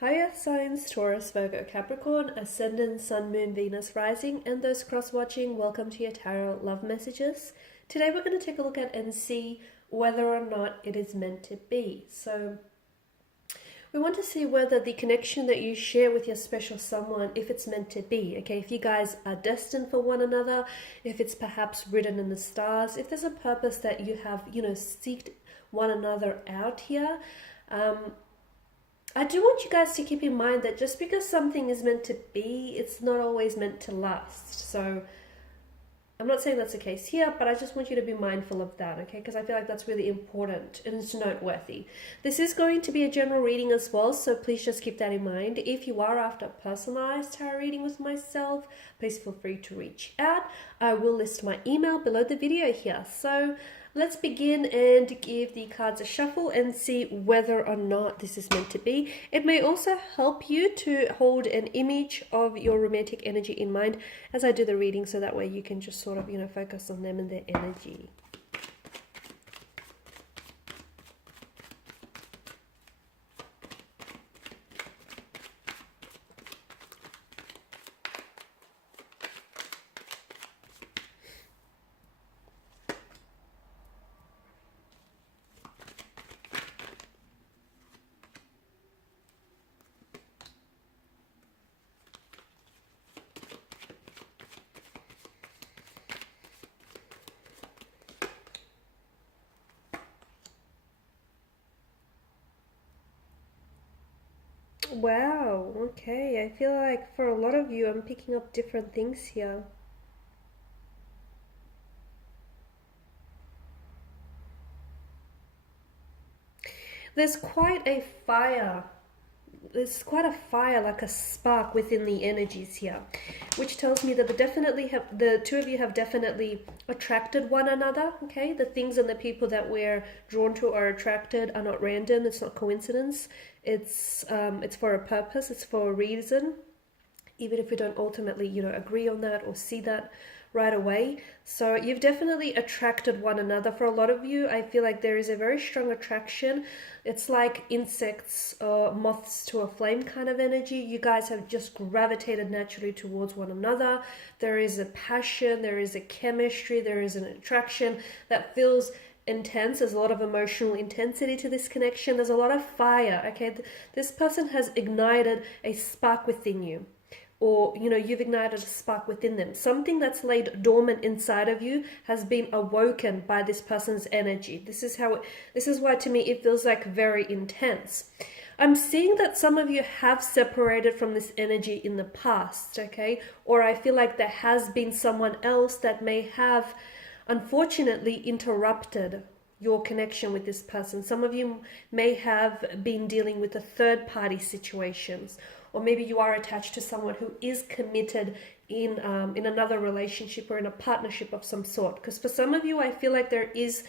Hi Earth signs, Taurus, Virgo, Capricorn, Ascendant, Sun, Moon, Venus, Rising, and those cross-watching, welcome to your tarot love messages. Today we're going to take a look at and see whether or not it is meant to be. So we want to see whether the connection that you share with your special someone, if it's meant to be, okay? If you guys are destined for one another, if it's perhaps written in the stars, if there's a purpose that you have, seeked one another out here. I do want you guys to keep in mind that just because something is meant to be, it's not always meant to last. So I'm not saying that's the case here, but I just want you to be mindful of that, okay? Because I feel like that's really important and it's noteworthy. This is going to be a general reading as well, so please just keep that in mind. If you are after a personalized tarot reading with myself, please feel free to reach out. I will list my email below the video here. So let's begin and give the cards a shuffle and see whether or not this is meant to be. It may also help you to hold an image of your romantic energy in mind as I do the reading, so that way you can just sort of, focus on them and their energy. Wow, okay. I feel like for a lot of you, I'm picking up different things here. There's quite a fire. There's quite a fire, like a spark within the energies here, which tells me that the two of you have definitely attracted one another. Okay, the things and the people that we're drawn to or attracted are not random. It's not coincidence. It's for a purpose. It's for a reason, even if we don't ultimately agree on that or see that right away. So you've definitely attracted one another. For a lot of you, I feel like there is a very strong attraction. It's like insects or moths to a flame kind of energy. You guys have just gravitated naturally towards one another. There is a passion, there is a chemistry, there is an attraction that feels intense. There's a lot of emotional intensity to this connection. There's a lot of fire, okay? This person has ignited a spark within you, or you've ignited a spark within them. Something that's laid dormant inside of you has been awoken by this person's energy. This is why to me it feels like very intense. I'm seeing that some of you have separated from this energy in the past, okay? Or I feel like there has been someone else that may have unfortunately interrupted your connection with this person. Some of you may have been dealing with a third-party situations, or maybe you are attached to someone who is committed in another relationship or in a partnership of some sort. Because for some of you, I feel like there is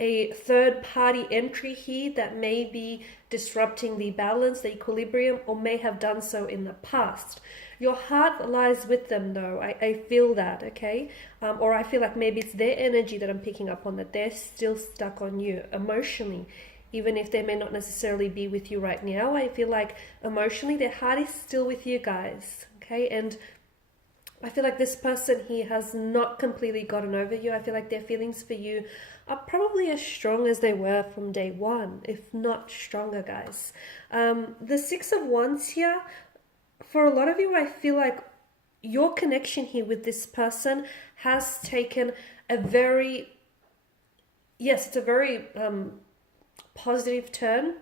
a third-party entry here that may be disrupting the balance, the equilibrium, or may have done so in the past. Your heart lies with them, though. I feel that, okay? Or I feel like maybe it's their energy that I'm picking up on, that they're still stuck on you emotionally. Even if they may not necessarily be with you right now, I feel like emotionally their heart is still with you guys, okay? And I feel like this person here has not completely gotten over you. I feel like their feelings for you are probably as strong as they were from day one, if not stronger, guys. The Six of Wands here, for a lot of you, I feel like your connection here with this person has taken a very, yes, it's a very positive turn,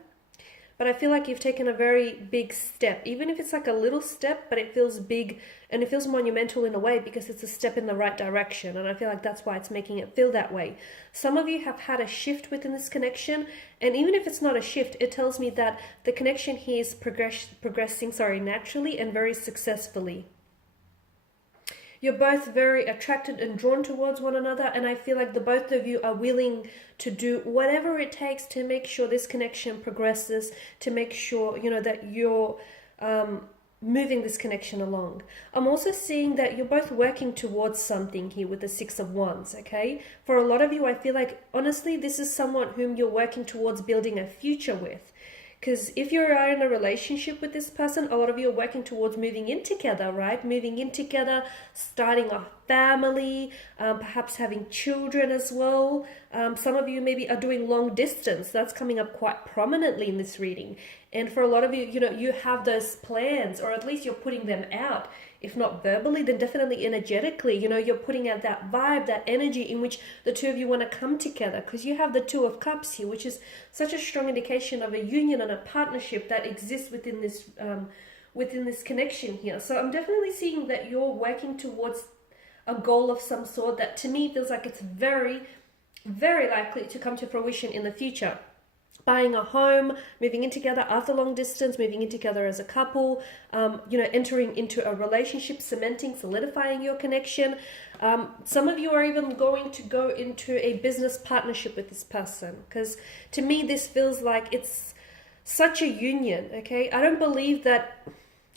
but I feel like you've taken a very big step, even if it's like a little step, but it feels big and it feels monumental in a way because it's a step in the right direction, and I feel like that's why it's making it feel that way. Some of you have had a shift within this connection, and even if it's not a shift, it tells me that the connection here is progressing naturally and very successfully. You're both very attracted and drawn towards one another, and I feel like the both of you are willing to do whatever it takes to make sure this connection progresses, to make sure, that you're moving this connection along. I'm also seeing that you're both working towards something here with the Six of Wands, okay? For a lot of you, I feel like, honestly, this is someone whom you're working towards building a future with. Because if you are in a relationship with this person, a lot of you are working towards moving in together, right? Moving in together, starting a family, perhaps having children as well. Some of you maybe are doing long distance. That's coming up quite prominently in this reading. And for a lot of you, you know, you have those plans, or at least you're putting them out. If not verbally, then definitely energetically. You know, you're putting out that vibe, that energy in which the two of you want to come together, because you have the Two of Cups here, which is such a strong indication of a union and a partnership that exists within this connection here. So I'm definitely seeing that you're working towards a goal of some sort that to me feels like it's very, very likely to come to fruition in the future. Buying a home, moving in together after long distance, moving in together as a couple, you know, entering into a relationship, cementing, solidifying your connection. Some of you are even going to go into a business partnership with this person, because to me this feels like it's such a union, okay? I don't believe that,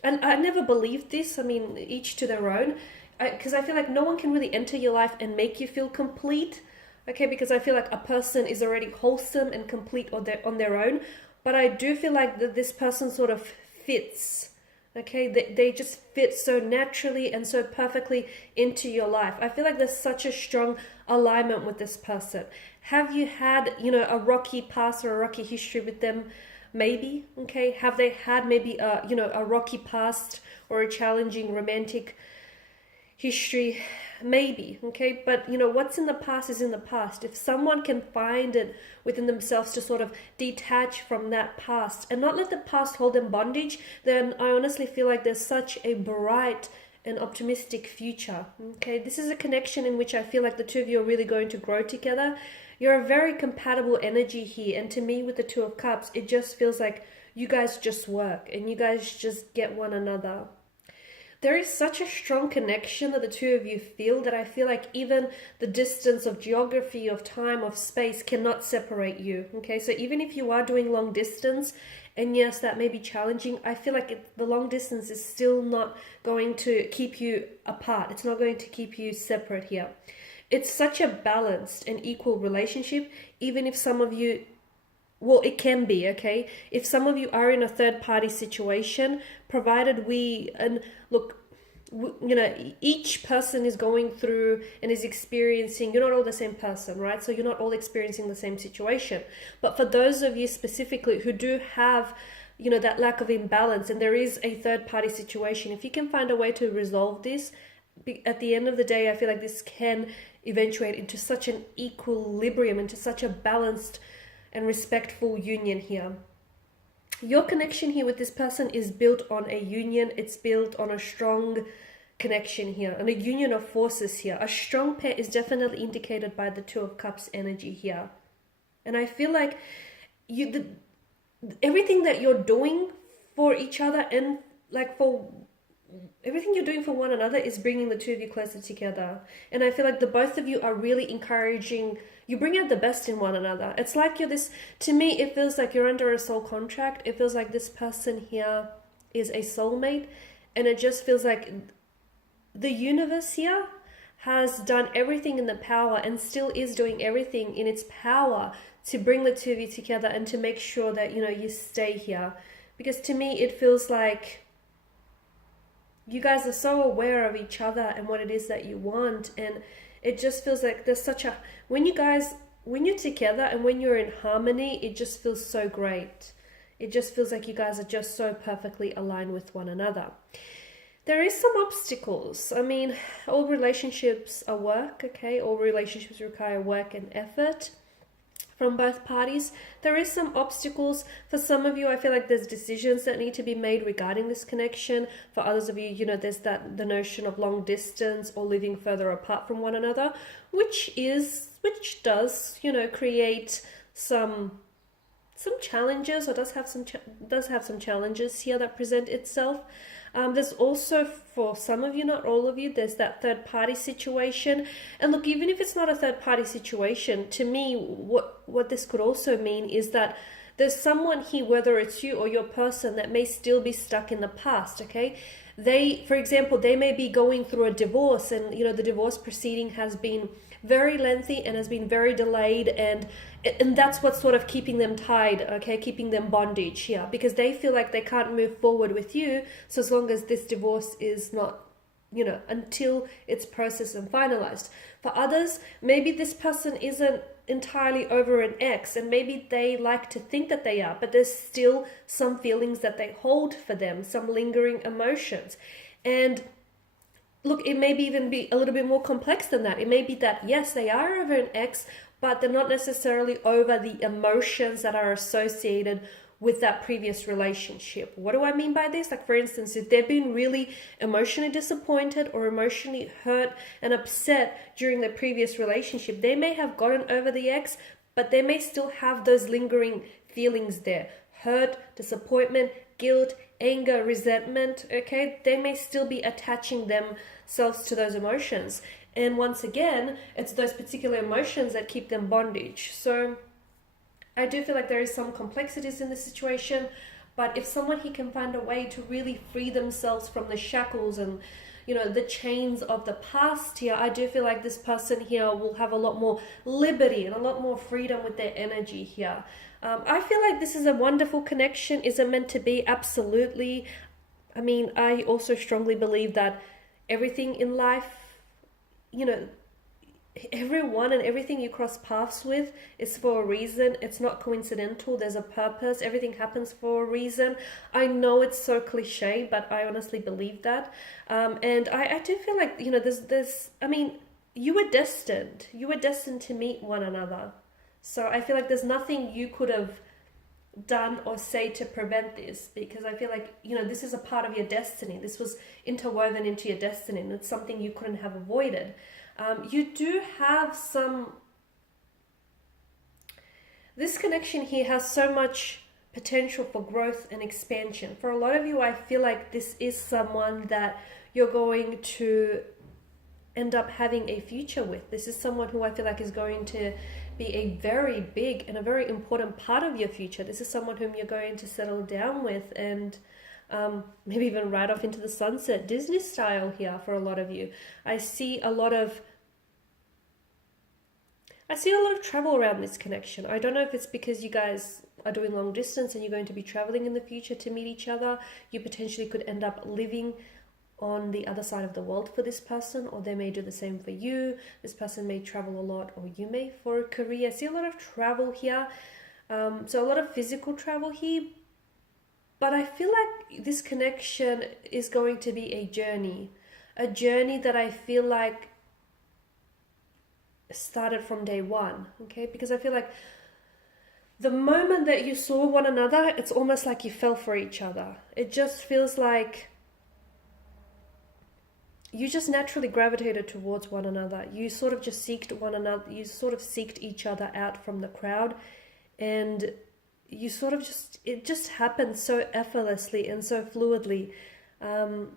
and I never believed this, I mean, each to their own, because I feel like no one can really enter your life and make you feel complete. Okay, because I feel like a person is already wholesome and complete on their own, but I do feel like that this person sort of fits. Okay, they just fit so naturally and so perfectly into your life. I feel like there's such a strong alignment with this person. Have you had, you know, a rocky past or a rocky history with them? Maybe. Okay, have they had maybe a, you know, a rocky past or a challenging romantic history? Maybe. Okay, but you know, what's in the past is in the past. If someone can find it within themselves to sort of detach from that past and not let the past hold them bondage, then I honestly feel like there's such a bright and optimistic future. Okay, this is a connection in which I feel like the two of you are really going to grow together. You're a very compatible energy here, and to me with the Two of Cups, it just feels like you guys just work and you guys just get one another. There is such a strong connection that the two of you feel that I feel like even the distance of geography, of time, of space cannot separate you. Okay, so even if you are doing long distance, and yes, that may be challenging, I feel like the long distance is still not going to keep you apart. It's not going to keep you separate here. It's such a balanced and equal relationship, even if some of you, well, it can be, okay? If some of you are in a third-party situation, provided you know, each person is going through and is experiencing, you're not all the same person, right? So you're not all experiencing the same situation. But for those of you specifically who do have, you know, that lack of imbalance and there is a third-party situation, if you can find a way to resolve this, at the end of the day, I feel like this can eventuate into such an equilibrium, into such a balanced and respectful union here. Your connection here with this person is built on a union. It's built on a strong connection here, and a union of forces here. A strong pair is definitely indicated by the Two of Cups energy here. And I feel like everything that you're doing for each other and like for everything you're doing for one another is bringing the two of you closer together. And I feel like the both of you are really encouraging, you bring out the best in one another. It's like you're this, to me, it feels like you're under a soul contract. It feels like this person here is a soulmate. And it just feels like the universe here has done everything in the power and still is doing everything in its power to bring the two of you together and to make sure that, you know, you stay here. Because to me, it feels like you guys are so aware of each other and what it is that you want, and it just feels like there's such a, when you're together and when you're in harmony, it just feels so great. It just feels like you guys are just so perfectly aligned with one another. There is some obstacles. I mean, all relationships are work, okay? All relationships require work and effort from both parties. There is some obstacles. For some of you, I feel like there's decisions that need to be made regarding this connection. For others of you, you know, there's the notion of long distance or living further apart from one another, which does, you know, create some challenges, or does have some challenges here that present itself. There's also, for some of you, not all of you, there's that third party situation. And look, even if it's not a third party situation, to me, what this could also mean is that there's someone here, whether it's you or your person, that may still be stuck in the past, okay? For example, they may be going through a divorce, and, you know, the divorce proceeding has been very lengthy and has been very delayed, and that's what's sort of keeping them tied, okay, keeping them bondage here, because they feel like they can't move forward with you so as long as this divorce is not, you know, until it's processed and finalized. For others, maybe this person isn't entirely over an ex, and maybe they like to think that they are, but there's still some feelings that they hold for them, some lingering emotions. And look, it may even be a little bit more complex than that. It may be that, yes, they are over an ex, but they're not necessarily over the emotions that are associated with that previous relationship. What do I mean by this? Like, for instance, if they've been really emotionally disappointed or emotionally hurt and upset during their previous relationship, they may have gotten over the ex, but they may still have those lingering feelings there. Hurt, disappointment, guilt, anger, resentment, okay? They may still be attaching themselves to those emotions. And once again, it's those particular emotions that keep them bondage. So I do feel like there is some complexities in this situation, but if someone he can find a way to really free themselves from the shackles and, you know, the chains of the past here, I do feel like this person here will have a lot more liberty and a lot more freedom with their energy here. I feel like this is a wonderful connection. Is it meant to be? Absolutely. I mean, I also strongly believe that everything in life, you know, everyone and everything you cross paths with is for a reason. It's not coincidental. There's a purpose. Everything happens for a reason. I know it's so cliche, but I honestly believe that. And I do feel like, you know, there's, I mean, you were destined to meet one another. So I feel like there's nothing you could have done or say to prevent this, because I feel like, you know, this is a part of your destiny. This was interwoven into your destiny, and it's something you couldn't have avoided. You do have some, this connection here has so much potential for growth and expansion. For a lot of you, I feel like this is someone that you're going to end up having a future with. This is someone who I feel like is going to be a very big and a very important part of your future. This is someone whom you're going to settle down with and maybe even ride off into the sunset, Disney style here for a lot of you. I see a lot of travel around this connection. I don't know if it's because you guys are doing long distance and you're going to be traveling in the future to meet each other. You potentially could end up living on the other side of the world for this person, or they may do the same for you. This person may travel a lot, or you may for a career. I see a lot of travel here. So a lot of physical travel here. But I feel like this connection is going to be a journey that I feel like started from day one, okay? Because I feel like the moment that you saw one another, it's almost like you fell for each other. It just feels like you just naturally gravitated towards one another. You sort of just seeked one another. You sort of seeked each other out from the crowd, and you sort of it just happened so effortlessly and so fluidly. And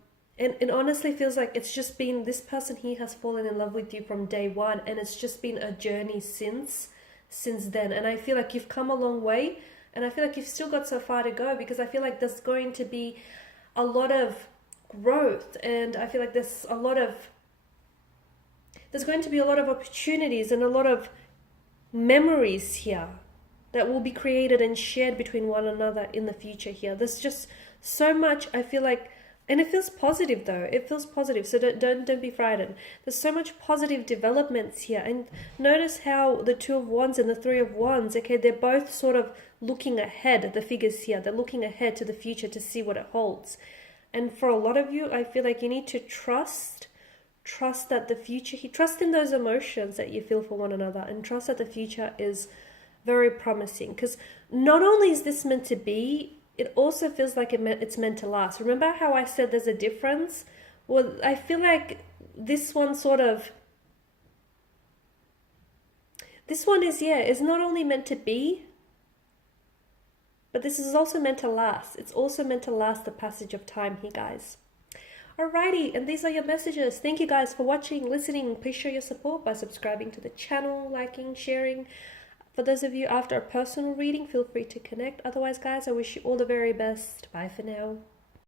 it honestly feels like it's just been, this person here has fallen in love with you from day one, and it's just been a journey since then. And I feel like you've come a long way, and I feel like you've still got so far to go, because I feel like there's going to be a lot of growth, and I feel like there's going to be a lot of opportunities and a lot of memories here that will be created and shared between one another in the future here. There's just so much, I feel like, and it feels positive though. It feels positive, so don't be frightened. There's so much positive developments here, and notice how the Two of Wands and the Three of Wands, okay, they're both sort of looking ahead. The figures here, they're looking ahead to the future to see what it holds. And for a lot of you, I feel like you need to trust that the future, trust in those emotions that you feel for one another, and trust that the future is very promising. Because not only is this meant to be, it also feels like it's meant to last. Remember how I said there's a difference? Well, I feel like this one is not only meant to be, but this is also meant to last. It's also meant to last the passage of time here, guys. Alrighty, and these are your messages. Thank you guys for watching, listening. Please show your support by subscribing to the channel, liking, sharing. For those of you after a personal reading, feel free to connect. Otherwise, guys, I wish you all the very best. Bye for now.